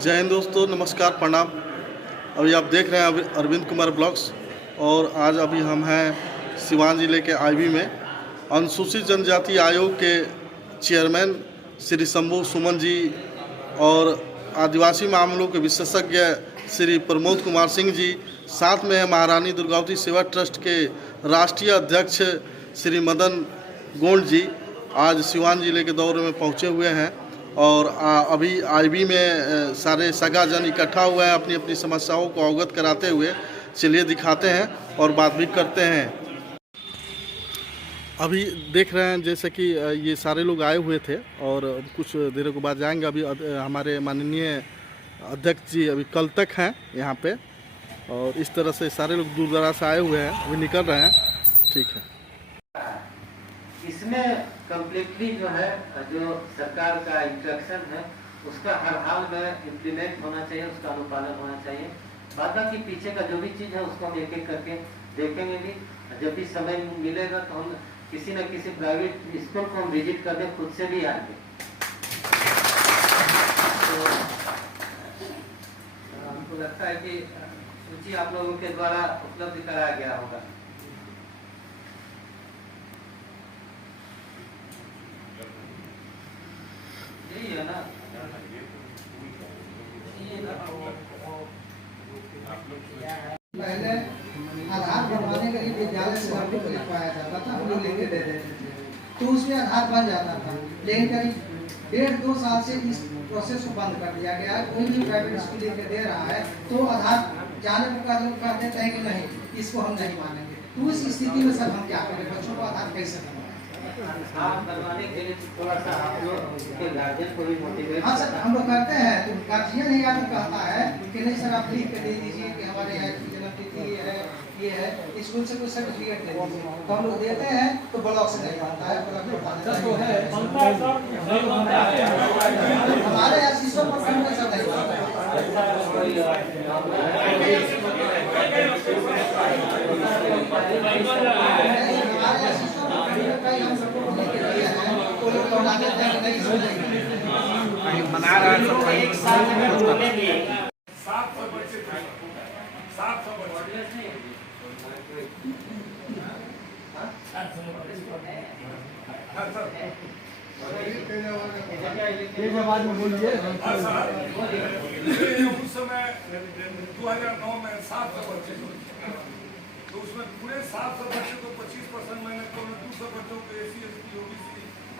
जय हिंद दोस्तों, नमस्कार, प्रणाम। अभी आप देख रहे हैं अरविंद कुमार ब्लॉग्स। और आज अभी हम हैं सिवान जिले के आईबी में। अनुसूचित जनजाति आयोग के चेयरमैन श्री शंभू सुमन जी और आदिवासी मामलों के विशेषज्ञ श्री प्रमोद कुमार सिंह जी, साथ में है महारानी दुर्गावती सेवा ट्रस्ट के राष्ट्रीय अध्यक्ष श्री मदन गोंड जी, आज सिवान जिले के दौरे में पहुंचे हुए हैं। और अभी आईबी में सारे सगाजन इकट्ठा हुए हैं अपनी अपनी समस्याओं को अवगत कराते हुए। चलिए दिखाते हैं और बात भी करते हैं। अभी देख रहे हैं जैसे कि ये सारे लोग आए हुए थे और कुछ देर के बाद जाएंगे। अभी हमारे माननीय अध्यक्ष जी अभी कल तक हैं यहाँ पे, और इस तरह से सारे लोग दूर दराज से आए हुए हैं, अभी निकल रहे हैं। ठीक है, इसमें कम्प्लीटली जो है जो सरकार का इंस्ट्रक्शन है उसका हर हाल में इम्प्लीमेंट होना चाहिए, उसका अनुपालन होना चाहिए। बाकी पीछे का जो भी चीज़ है उसको हम एक एक करके देखेंगे भी। जब भी समय मिलेगा तो हम किसी न किसी प्राइवेट स्कूल को हम विजिट करने खुद से भी आएंगे। तो हमको लगता है कि सूची आप लोगों के द्वारा उपलब्ध कराया गया होगा। यही है ना, पहले आधार बनवाने के लिए विद्यालय से सर्टिफिकेट लिखवाया जाता था, हम लोग लेके दे देते थे तो उसमें आधार बन जाता था। लेकिन करीब 1.5-2 साल से इस प्रोसेस को बंद कर दिया गया है। कोई भी प्राइवेट स्कूल लेके दे रहा है तो आधार जाने पर लोग कह देते हैं कि नहीं, इसको हम नहीं मानेंगे। तो उस स्थिति में सर हम क्या करें, बच्चों को आधार कैसे बनवाएं? करवाने के लिए थोड़ा सा आप लोग के गार्जियन को भी मोटिवेट। हाँ सर, हम लोग करते हैं। तो गार्जियन ही आदमी कहता है कि नहीं सर आप लिख के दे दीजिए कि हमारे यहाँ की जन्मतिथि ये है, स्कूल से कोई सर्टिफिकेट दे दीजिए। तो हम लोग देते हैं तो ब्लॉक से नहीं बनता है, ब्लॉक में हमारे यहाँ शीशो पर सब नहीं बना रहा है। एक साल में बोलेंगे 700 बच्चे थे, 700 बच्चे। उस समय 2009 में 700 बच्चे थे, तो उसमें पूरे 700 बच्चे को 25% मैंने 200 बच्चों को SC ST OBC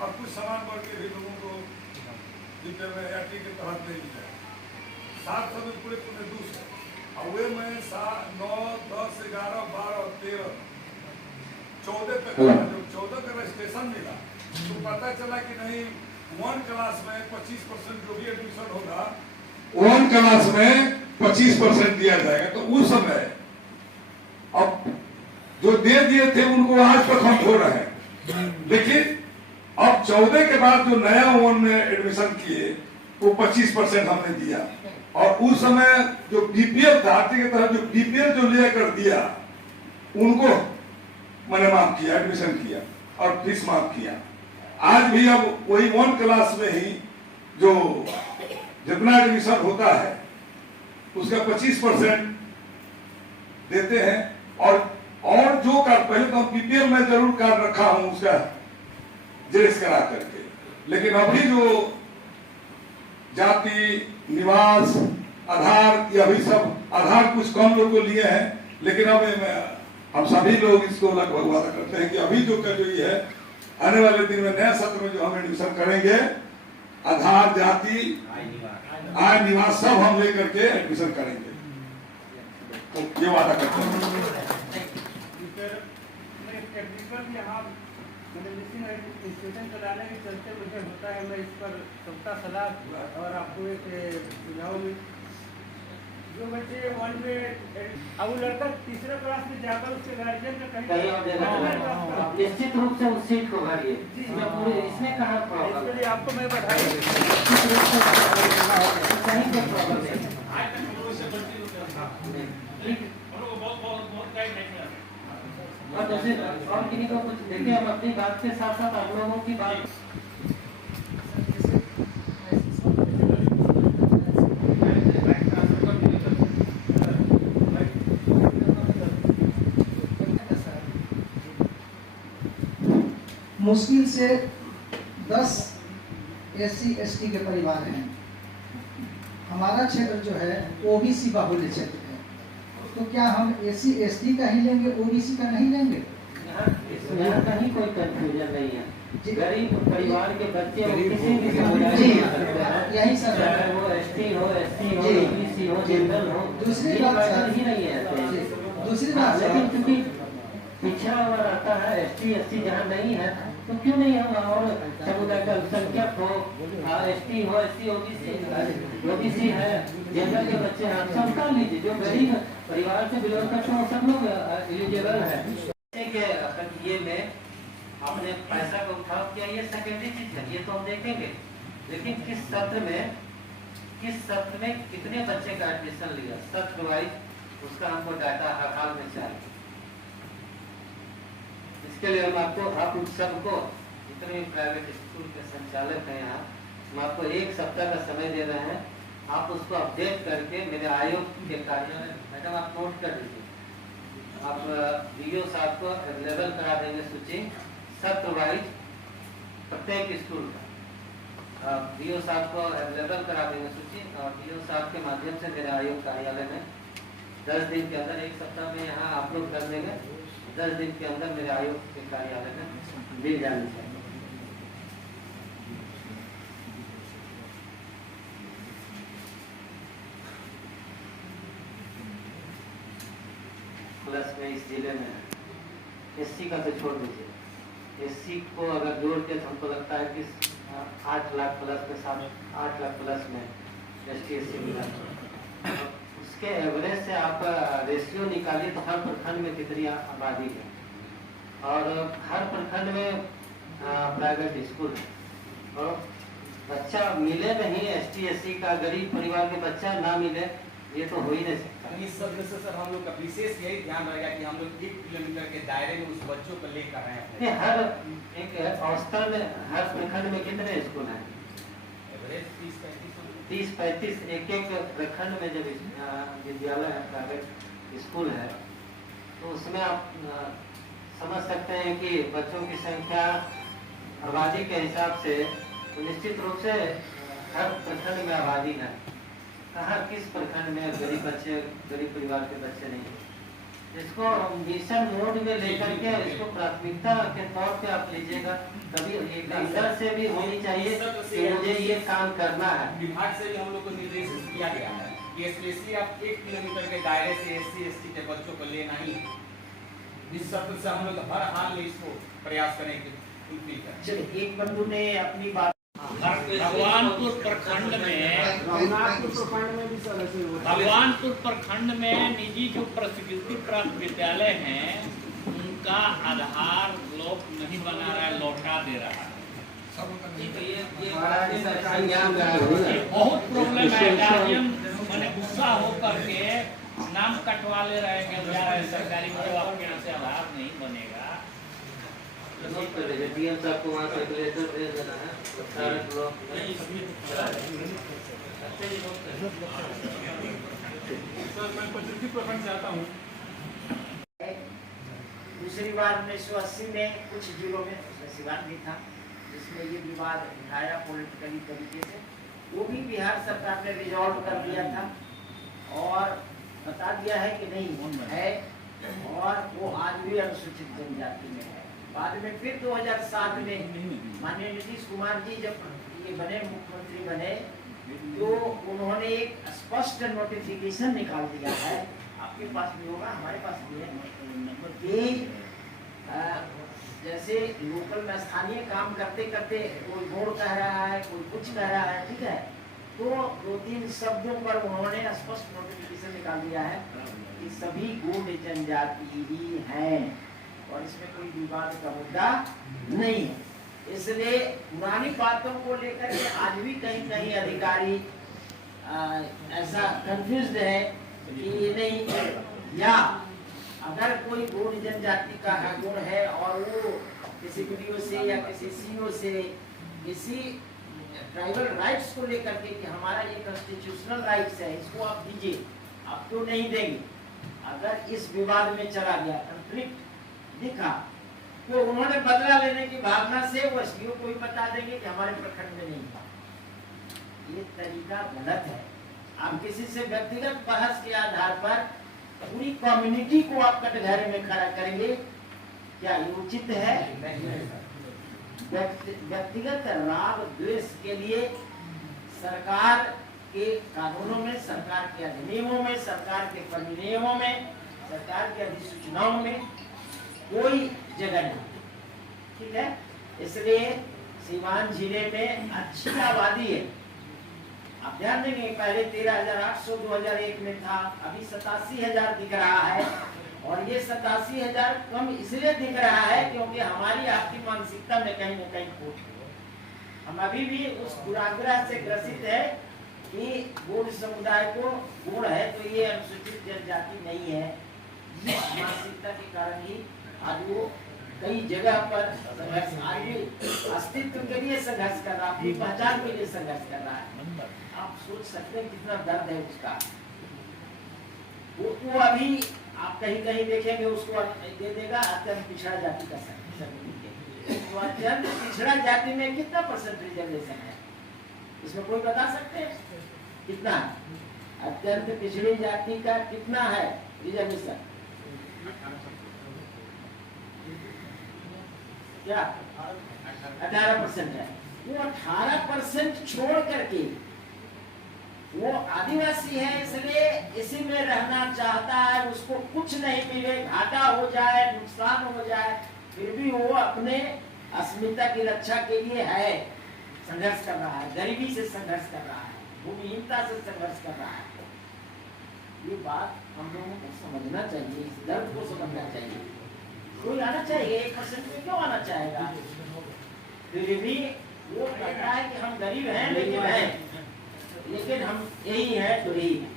और कुछ समान वर्ग के भी लोगों को के तहत नहीं दिया। 700 में पूरे 200 और वे में 9, 10, 11, 12, 13, 14 तक जब 14 का रजिस्ट्रेशन मिला तो पता चला कि नहीं 1 क्लास में 25% जो भी एडमिशन होगा 1 क्लास में 25% दिया जाएगा। तो उस समय अब जो दे दिए थे उनको आज तक हम हो रहे हैं, लेकिन अब 14 के बाद जो नया 1 में एडमिशन किए वो 25% हमने दिया। और उस समय जो बीपीएल था के तहत जो बीपीएल जो लेकर दिया उनको मैंने माफ किया, एडमिशन किया और फीस माफ किया। आज भी अब वही 1 क्लास में ही जो जितना एडमिशन होता है उसका 25% देते हैं। और जो कार्ड पहले तो बीपीएल में जरूर कार्ड रखा हूं उसका जेरेक्स करा करके, लेकिन अभी जो जाति निवास आधार ये अभी सब आधार कुछ कम लोग को लिए हैं, लेकिन अब हम सभी लोग इसको लगभग वादा करते हैं कि अभी जो ये है आने वाले दिन में नया सत्र में जो हम एडमिशन करेंगे आधार जाति आय निवास सब हम लेकर के एडमिशन करेंगे, तो ये वादा करते हैं। इंस्टीट्यूशन चलाने के चलते मुझे होता है, मैं इस पर सबका सलाह और आपको एक सुझाव में जो बच्चे 1 में अब वो लड़का तीसरे क्लास में जाकर उसके गार्जियन में कहीं निश्चित रूप से उस सीट को भरिए। इसमें कहा प्रॉब्लम, इसके लिए आपको मैं बधाई और जैसे और किसी को कुछ देखिए, हम अपनी बात के साथ साथ आप लोगों की बात मुश्किल से 10 SC ST के परिवार हैं। हमारा क्षेत्र जो है OBC बाहुल्य क्षेत्र है, तो क्या हम SC ST का ही लेंगे, OBC का नहीं लेंगे? यहाँ कहीं कोई कंफ्यूजन नहीं है। गरीब परिवार के बच्चे किसी भी यही सब है। चाहे वो ST हो, SC हो, OBC हो, जनरल हो, दूसरी बात ही नहीं है। दूसरी बात लेकिन क्योंकि पिछड़ा हुआ रहता है ST SC जहाँ नहीं है, तो क्यों नहीं हम और समुदाय का अल्पसंख्यक हो, ST हो, SC OBC है, जनरल के बच्चे हैं, सबका लीजिए। जो गरीब परिवार से बिलोंग करते हैं सब लोग एलिजिबल है। ये में आपने पैसा का उठाव किया, ये सेकेंडरी चीज है, ये तो हम देखेंगे। लेकिन किस सत्र में कितने बच्चे का एडमिशन लिया सत्र वाइज, उसका हमको डाटा हर हाल में चाहिए। इसके लिए हम आपको, आप सबको जितने प्राइवेट स्कूल के संचालक हैं यहाँ, हम आपको 1 सप्ताह का समय दे रहे हैं। आप उसको अपडेट करके मेरे आयोग के कार्यालय, मैडम आप नोट कर लीजिए, आप DO साहब को अवेलेबल करा देंगे सूची सत्र वाइज प्रत्येक स्कूल का। DO साहब को अवेलेबल करा देंगे सूची, और DO साहब के माध्यम से मेरे आयोग कार्यालय में 10 दिन के अंदर, 1 सप्ताह में यहाँ आप लोग कर देंगे, 10 दिन के अंदर मेरे आयोग के कार्यालय में मिल जानी चाहिए। प्लस में इस जिले में SC का तो छोड़ दीजिए, SC को अगर जोड़ के तो हमको लगता है कि 8 लाख प्लस के साथ 8 लाख प्लस में ST SC मिला। उसके एवरेज से आप रेशियो निकालिए तो हर प्रखंड में कितनी आबादी है, और हर प्रखंड में प्राइवेट स्कूल है, और बच्चा मिले नहीं ST SC का, गरीब परिवार के बच्चा ना मिले, ये तो हो ही नहीं सकता। इस सब में से सर हम लोग का विशेष यही ध्यान रहेगा कि हम लोग 1 किलोमीटर के दायरे में उस बच्चों को लेकर रहे हैं। हर एक अवस्था में हर प्रखंड में कितने स्कूल हैं? एवरेज 30-35 एक प्रखंड में जब विद्यालय है, प्राइवेट स्कूल है, तो उसमें आप समझ सकते हैं कि बच्चों की संख्या आबादी के हिसाब से तो निश्चित रूप से हर प्रखंड में आबादी है। कहाँ किस प्रखंड में गरीब बच्चे, गरीब परिवार के बच्चे नहीं है। इसको मिशन मोड में लेकर के इसको प्राथमिकता के तौर पे आप लीजिएगा, तभी एक अंदर से भी होनी चाहिए कि मुझे ये काम करना है। विभाग से भी हम लोग को निर्देशित किया गया है कि स्पेशली आप 1 किलोमीटर के दायरे से SC ST के बच्चों को लेना ही। इस सत्र से हम लोग हर हाल में इसको प्रयास करें कि फुलफिल करें। चलिए, एक बंधु ने अपनी बात भगवानपुर प्रखंड में निजी जो प्रस्वीकृति प्राप्त विद्यालय हैं, उनका आधार ब्लॉक नहीं बना रहा है, लौटा दे रहा है। ये बहुत प्रॉब्लम है। गार्जियन मैंने गुस्सा होकर के नाम कटवा ले रहे हैं सरकारी में, जब आपके यहाँ से आधार नहीं बनेगा। DM साहब को वहाँ से लेटर भेज देना है, सारे लोग दूसरी बार 1980 में कुछ जिलों में, उसमें सिवान भी था, जिसमें ये विवाद उठाया पॉलिटिकली तरीके से, वो भी बिहार सरकार ने रिजॉल्व कर दिया था और बता दिया है कि नहीं है, और वो आज भी अनुसूचित जनजाति में है। बाद में फिर 2007 में माननीय नीतीश कुमार जी जब ये बने, मुख्यमंत्री बने, तो उन्होंने एक स्पष्ट नोटिफिकेशन निकाल दिया है, आपके पास भी होगा, हमारे पास भी है, कि जैसे लोकल में स्थानीय काम करते करते कोई बोर्ड कह रहा है, कोई कुछ कह रहा है, ठीक है, तो 2-3 शब्दों पर उन्होंने स्पष्ट नोटिफिकेशन निकाल दिया है कि सभी गूढ़ जनजाति ही हैं और इसमें कोई विवाद का मुद्दा नहीं है। इसलिए पुरानी बातों को लेकर के आज भी कहीं कहीं अधिकारी ऐसा कंफ्यूज्ड है कि ये नहीं, या अगर कोई गौड़ जनजाति का गुण है और वो किसी वीडियो से या किसी सीओ से किसी ट्राइबल राइट्स को लेकर के कि हमारा ये कॉन्स्टिट्यूशनल राइट्स है, इसको आप दीजिए, आप क्यों नहीं देंगे, अगर इस विवाद में चला गया, कंफ्लिक्ट दिखा, तो उन्होंने बदला लेने की भावना से वो एसडीओ को भी बता देंगे कि हमारे प्रखंड में नहीं हुआ। ये तरीका गलत है। आप किसी से व्यक्तिगत बहस के आधार पर पूरी कम्युनिटी को आप कटघरे में खड़ा करेंगे, क्या ये उचित है? व्यक्तिगत राग द्वेष के लिए सरकार के कानूनों में, सरकार के अधिनियमों में, सरकार के परिनियमों में, सरकार के अधिसूचनाओं में कोई जगह नहीं, ठीक है। इसलिए सीवान जिले में अच्छी आबादी है। आप ध्यान देंगे पहले 13,800 2001 में था, अभी 87,000 दिख रहा है। और ये 87,000 कम इसलिए दिख रहा है क्योंकि हमारी आपकी मानसिकता में कहीं न कहीं खोट है। हम अभी भी उस दुराग्रह से ग्रसित है कि गोंड समुदाय को गुण है तो ये अनुसूचित जनजाति नहीं है। इस मानसिकता के कारण ही आज वो कई जगह पर संघर्ष, आज भी अस्तित्व के लिए संघर्ष कर रहा है, अपनी पहचान के लिए संघर्ष कर रहा है। आप सोच सकते हैं कितना दर्द है उसका। वो अभी आप कहीं कहीं देखेंगे उसको दे देगा अत्यंत पिछड़ा जाति का सर्टिफिकेट। तो अत्यंत पिछड़ा जाति में कितना % रिजर्वेशन है, इसमें कोई बता सकते हैं कितना? अत्यंत पिछड़ी जाति का कितना है रिजर्वेशन? क्या 18% है। वो 18% छोड़ करके वो आदिवासी है, इसलिए इसी में रहना चाहता है, उसको कुछ नहीं मिले, घाटा हो जाए, नुकसान हो जाए, फिर भी वो अपने अस्मिता की रक्षा के लिए है, संघर्ष कर रहा है, गरीबी से संघर्ष कर रहा है, भूमिहीनता से संघर्ष कर रहा है। ये बात हम लोगों को समझना चाहिए, इस दर्द को समझना चाहिए। कोई आना चाहिए 1% में, क्यों आना चाहेगा? फिर भी वो कहता है कि हम गरीब हैं लेकिन हम यही है तो यही है।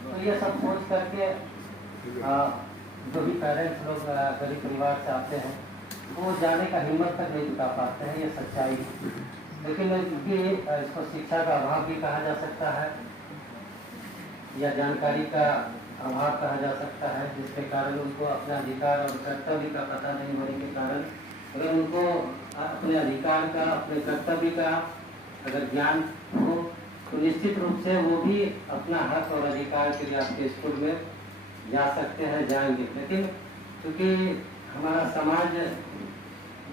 तो ये सब सोच करके जो भी पेरेंट्स लोग गरीब परिवार से आते हैं वो जाने का हिम्मत तक नहीं जुटा पाते हैं, ये सच्चाई है। लेकिन क्योंकि इसको शिक्षा का अभाव भी कहा जा सकता है या जानकारी का अभाव कहा जा सकता है, जिसके कारण उनको अपने अधिकार और कर्तव्य का पता नहीं होने के कारण अगर उनको अपने अधिकार का, अपने कर्तव्य का अगर ज्ञान हो तो निश्चित रूप से वो भी अपना हक और अधिकार के लिए आपके स्कूल में जा सकते हैं, जाएंगे। लेकिन क्योंकि हमारा समाज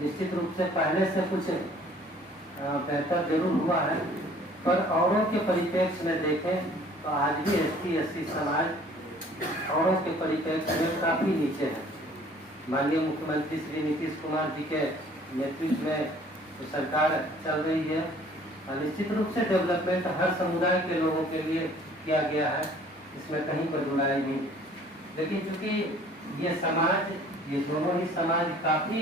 निश्चित रूप से पहले से कुछ बेहतर जरूर हुआ है, पर औरों के परिप्रेक्ष्य में देखें तो आज भी ST/SC समाज औरों के परिप्रेक्ष्य में काफ़ी नीचे है। माननीय मुख्यमंत्री श्री नीतीश कुमार जी के नेतृत्व में तो सरकार चल रही है और निश्चित रूप से डेवलपमेंट हर समुदाय के लोगों के लिए किया गया है, इसमें कहीं कोई बुराई नहीं। लेकिन चूंकि ये समाज, ये दोनों ही समाज काफ़ी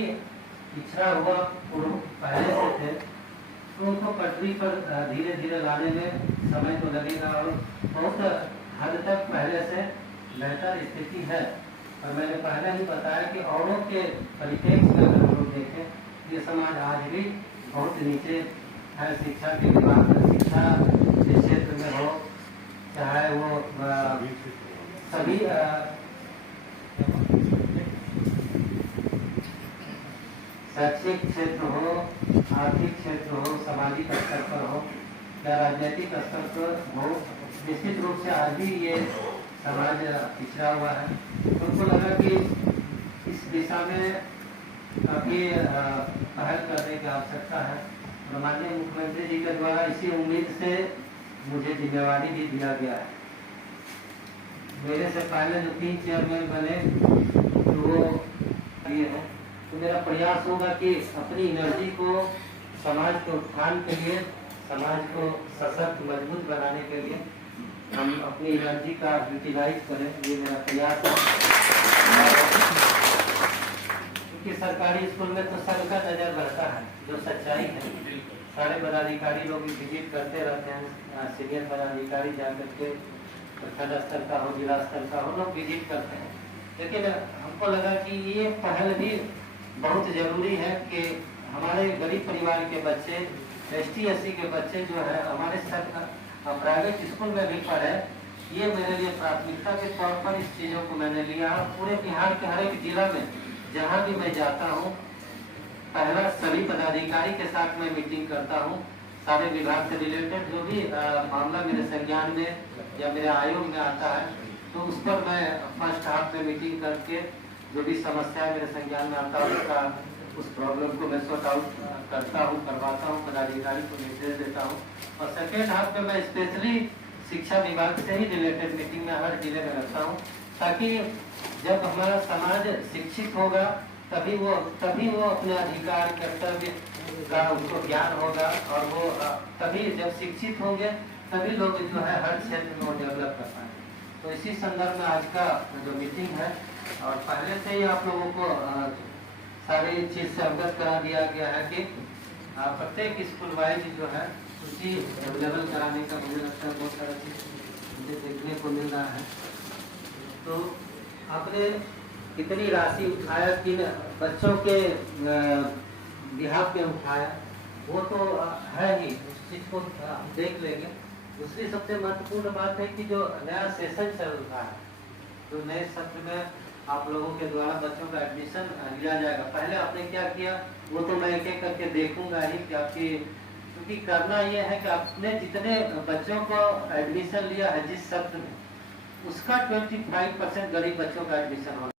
पिछड़ा हुआ पहले से थे, तो उनको पटरी पर धीरे धीरे लाने में समय तो लगेगा और बहुत हद तक पहले से बेहतर स्थिति है। और मैंने पहले ही बताया कि औरों के परिप्रेक्ष्य में अगर हम लोग देखें ये समाज आज भी बहुत नीचे है। शिक्षा के विभाग में, शिक्षा के क्षेत्र में हो, चाहे वो सभी शैक्षिक क्षेत्र हो, आर्थिक क्षेत्र हो, सामाजिक स्तर पर हो या राजनीतिक स्तर पर हो, निश्चित रूप से आज भी ये समाज पिछड़ा हुआ है। तो उनको लगा कि इस दिशा में काफ़ी पहल करने की आवश्यकता है और माननीय मुख्यमंत्री जी के द्वारा इसी उम्मीद से मुझे जिम्मेवारी भी दिया गया है। मेरे से पहले जो 3 चेयरमैन बने तो वो ये है, तो मेरा प्रयास होगा कि अपनी एनर्जी को समाज के उत्थान के लिए, समाज को सशक्त मजबूत बनाने के लिए हम अपनी एनर्जी का यूटिलाइज करें, ये मेरा प्रयास है। क्योंकि सरकारी स्कूल में तो संकट नजर रहता है, जो सच्चाई है। सारे पदाधिकारी लोग विजिट करते रहते हैं, सीनियर पदाधिकारी जाकर के प्रखंड स्तर का हो, जिला स्तर का हो, लोग विजिट करते हैं। लेकिन हमको लगा कि ये पहल भी बहुत जरूरी है कि हमारे गरीब परिवार के बच्चे, ST SC के बच्चे जो है हमारे प्राइवेट स्कूल में भी पढ़े। ये मेरे लिए प्राथमिकता के तौर पर इस चीज़ों को मैंने लिया। पूरे बिहार के हर एक जिला में जहाँ भी मैं जाता हूँ, पहला सभी पदाधिकारी के साथ मैं मीटिंग करता हूँ। सारे विभाग से रिलेटेड जो भी मामला मेरे संज्ञान में या मेरे आयोग में आता है, तो उस पर मैं फर्स्ट हाफ में मीटिंग करके जो भी समस्या मेरे संज्ञान में आता है उसका उस प्रॉब्लम को मैं सॉर्ट आउट करता हूँ, करवाता हूँ, पदाधिकारी को निर्देश देता हूँ। और सेकेंड हाफ में मैं स्पेशली शिक्षा विभाग से ही रिलेटेड मीटिंग में हर जिले में रखता हूँ, ताकि जब हमारा समाज शिक्षित होगा तभी वो अपने अधिकार कर्तव्य का उनको ज्ञान होगा, और वो तभी जब शिक्षित होंगे तभी लोग जो है हर क्षेत्र में वो डेवलप कर पाएंगे। तो इसी संदर्भ में आज का जो मीटिंग है, और पहले से ही आप लोगों को सारी चीज़ से अवगत करा दिया गया है कि प्रत्येक स्कूल वाइज जो है उसी लेवल कराने का मुझे लगता है बहुत सारा चीज़ मुझे देखने को मिल रहा है। तो आपने कितनी राशि उठाया, किन बच्चों के बिहाफ में उठाया, वो तो है ही, उस चीज़ को हम देख लेंगे। दूसरी सबसे महत्वपूर्ण बात है कि जो नया सेशन चल रहा है, जो नए सत्र में आप लोगों के द्वारा बच्चों का एडमिशन लिया जाएगा। पहले आपने क्या किया वो तो मैं एक एक करके देखूंगा ही कि आपकी, क्योंकि करना ये है कि आपने जितने बच्चों को एडमिशन लिया है जिस सत्र में, उसका 25% गरीब बच्चों का एडमिशन होगा।